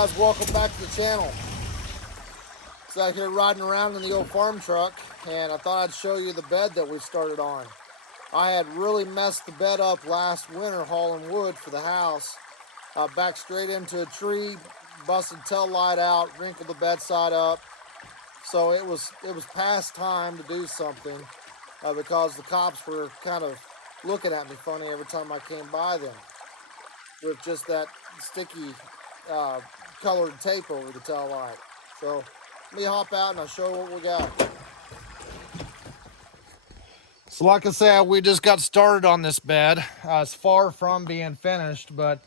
guys, welcome back to the channel. It's out here riding around in the old farm truck, and I thought I'd show you the bed that we started on. I had really messed the bed up last winter hauling wood for the house. Backed straight into a tree, busted tail light out, wrinkled the bedside up. So it was past time to do something because the cops were kind of looking at me funny every time I came by them with just that sticky colored tape over the tail light. So let me hop out and I'll show you what we got. So like I said, we just got started on this bed. It's far from being finished, but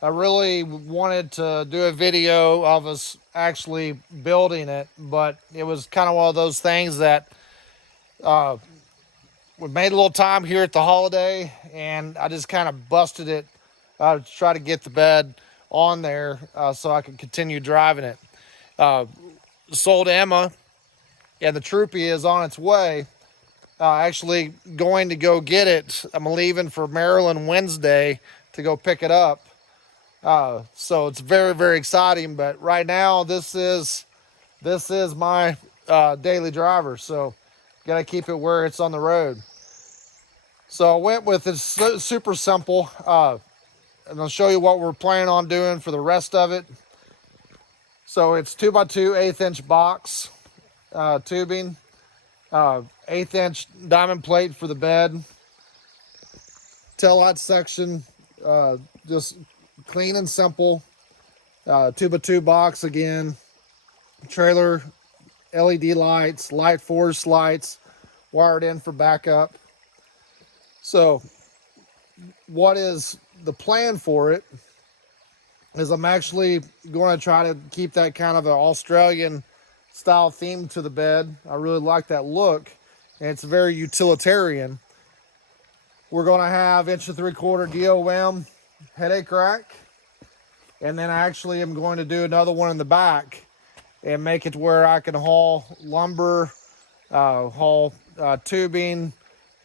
I really wanted to do a video of us actually building it, but it was kind of one of those things that we made a little time here at the holiday, and I just kind of busted it to try to get the bed on there so I could continue driving it. Sold Emma, and the Troopy is on its way. Actually going to go get it. I'm leaving for Maryland Wednesday to go pick it up. So it's very, very exciting. But right now, this is my daily driver. So got to keep it where it's on the road. So I went with it's super simple. And I'll show you what we're planning on doing for the rest of it. So it's 2x2 1/8" box tubing, 1/8" diamond plate for the bed. Tail light section, just clean and simple. 2x2 box again. Trailer, LED lights, light force lights, wired in for backup. So what is the plan for it is I'm actually going to try to keep that kind of an Australian style theme to the bed. I really like that look, and it's very utilitarian. We're going to have 1 3/4 DOM headache rack, and then I actually am going to do another one in the back and make it where I can haul lumber, haul tubing,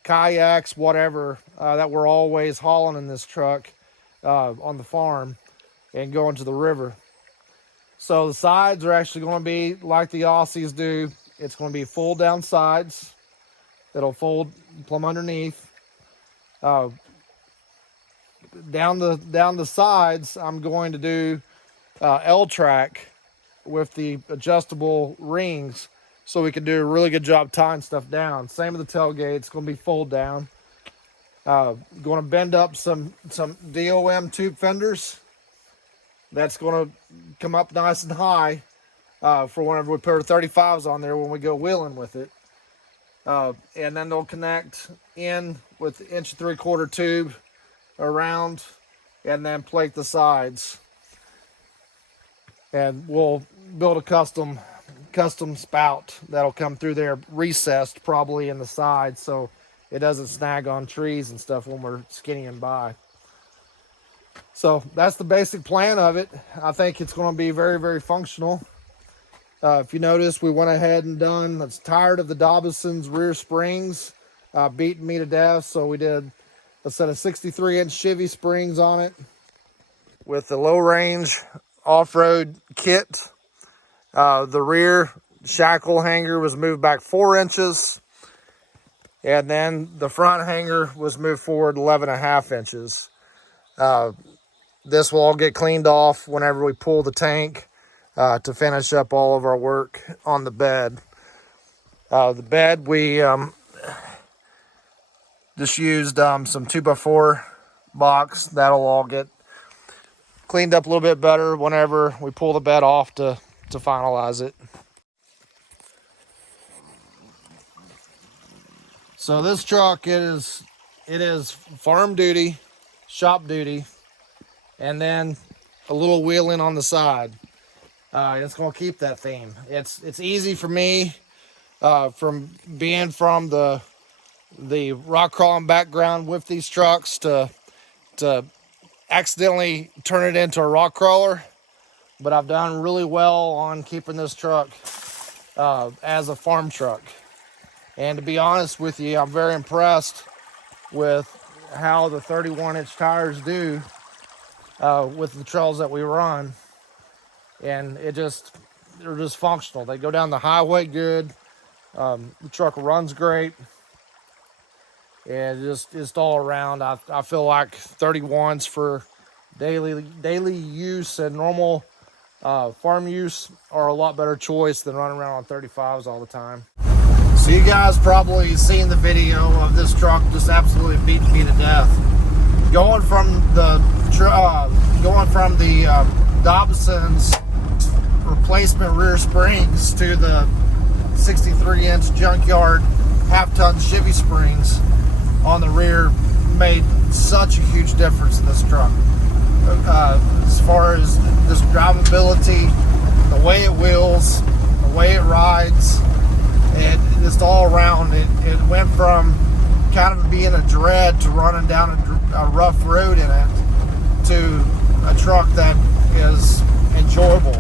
kayaks, whatever that we're always hauling in this truck on the farm and going to the river. So the sides are actually going to be like the Aussies do. It's going to be fold down sides that'll fold plumb underneath. Down the sides, I'm going to do L-track with the adjustable rings, so we can do a really good job tying stuff down. Same with the tailgate. It's going to be fold down. Going to bend up some DOM tube fenders. That's going to come up nice and high for whenever we put our 35s on there when we go wheeling with it. And then they'll connect in with the 1 3/4 tube around and then plate the sides. And we'll build a custom spout that'll come through there, recessed probably in the side, so it doesn't snag on trees and stuff when we're skinnying by. So that's the basic plan of it. I think it's going to be very, very functional. If you notice, we went ahead and that's tired of the Dobson's rear springs beating me to death, so we did a set of 63-inch Chevy springs on it with the low range off-road kit. The rear shackle hanger was moved back 4 inches, and then the front hanger was moved forward 11.5 inches. This will all get cleaned off whenever we pull the tank to finish up all of our work on the bed. The bed, we just used some 2x4 box. That'll all get cleaned up a little bit better whenever we pull the bed off to finalize it. So this truck it is farm duty, shop duty, and then a little wheeling on the side. It's going to keep that theme. It's easy for me from being from the rock crawling background with these trucks to accidentally turn it into a rock crawler, but I've done really well on keeping this truck as a farm truck. And to be honest with you, I'm very impressed with how the 31-inch tires do with the trails that we run. and they're just functional. They go down the highway good. The truck runs great, and just all around, I feel like 31s for daily use and normal farm use are a lot better choice than running around on 35s all the time. So you guys probably seen the video of this truck just absolutely beating me to death. Going from the Dobson's replacement rear springs to the 63-inch junkyard half-ton Chevy springs on the rear made such a huge difference in this truck. As far as this drivability, the way it wheels, the way it rides, and just all around, it went from kind of being a dread to running down a rough road in it to a truck that is enjoyable.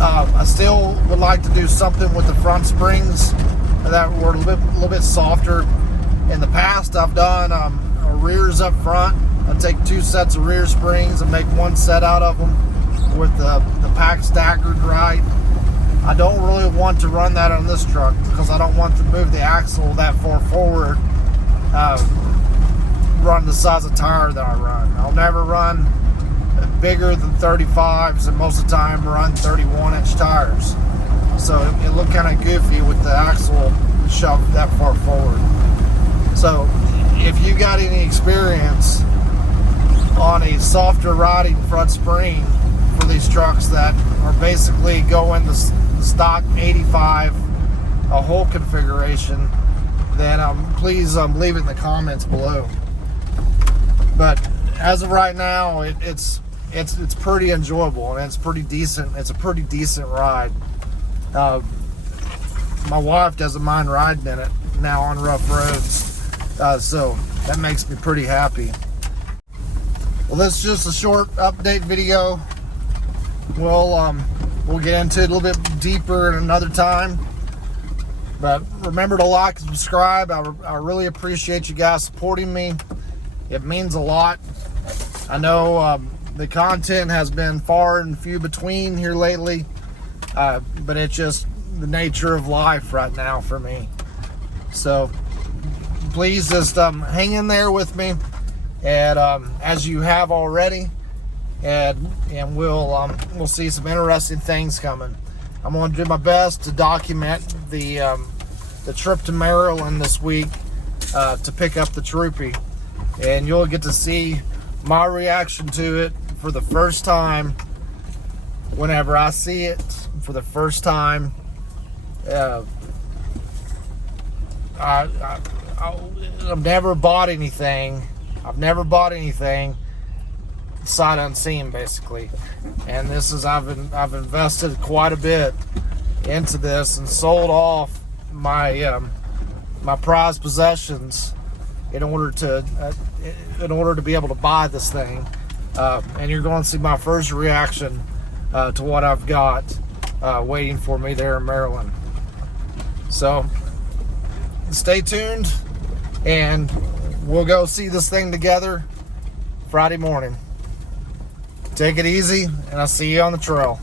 I still would like to do something with the front springs that were a little bit softer. In the past, I've done rears up front. I take 2 sets of rear springs and make 1 set out of them with the pack staggered right. I don't really want to run that on this truck because I don't want to move the axle that far forward, run the size of tire that I run. I'll never run bigger than 35s, and most of the time run 31-inch tires. So it looked kind of goofy with the axle shoved that far forward. So if you got any experience on a softer riding front spring for these trucks that are basically going the stock 85 a whole configuration, then please leave it in the comments below. But as of right now, it's pretty enjoyable, and it's pretty decent. It's a pretty decent ride. My wife doesn't mind riding in it now on rough roads, so that makes me pretty happy. Well, this is just a short update video. We'll get into it a little bit deeper in another time. But remember to like and subscribe. I really appreciate you guys supporting me. It means a lot. I know the content has been far and few between here lately, but it's just the nature of life right now for me. So please just hang in there with me, and as you have already, and we'll see some interesting things coming. I'm going to do my best to document the trip to Maryland this week to pick up the Troopy, and you'll get to see my reaction to it for the first time. Whenever I see it for the first time, I've never bought anything. Sight unseen, basically, and this is I've invested quite a bit into this and sold off my my prized possessions in order to be able to buy this thing, and you're going to see my first reaction to what I've got waiting for me there in Maryland. So stay tuned, and we'll go see this thing together Friday morning. Take it easy, and I'll see you on the trail.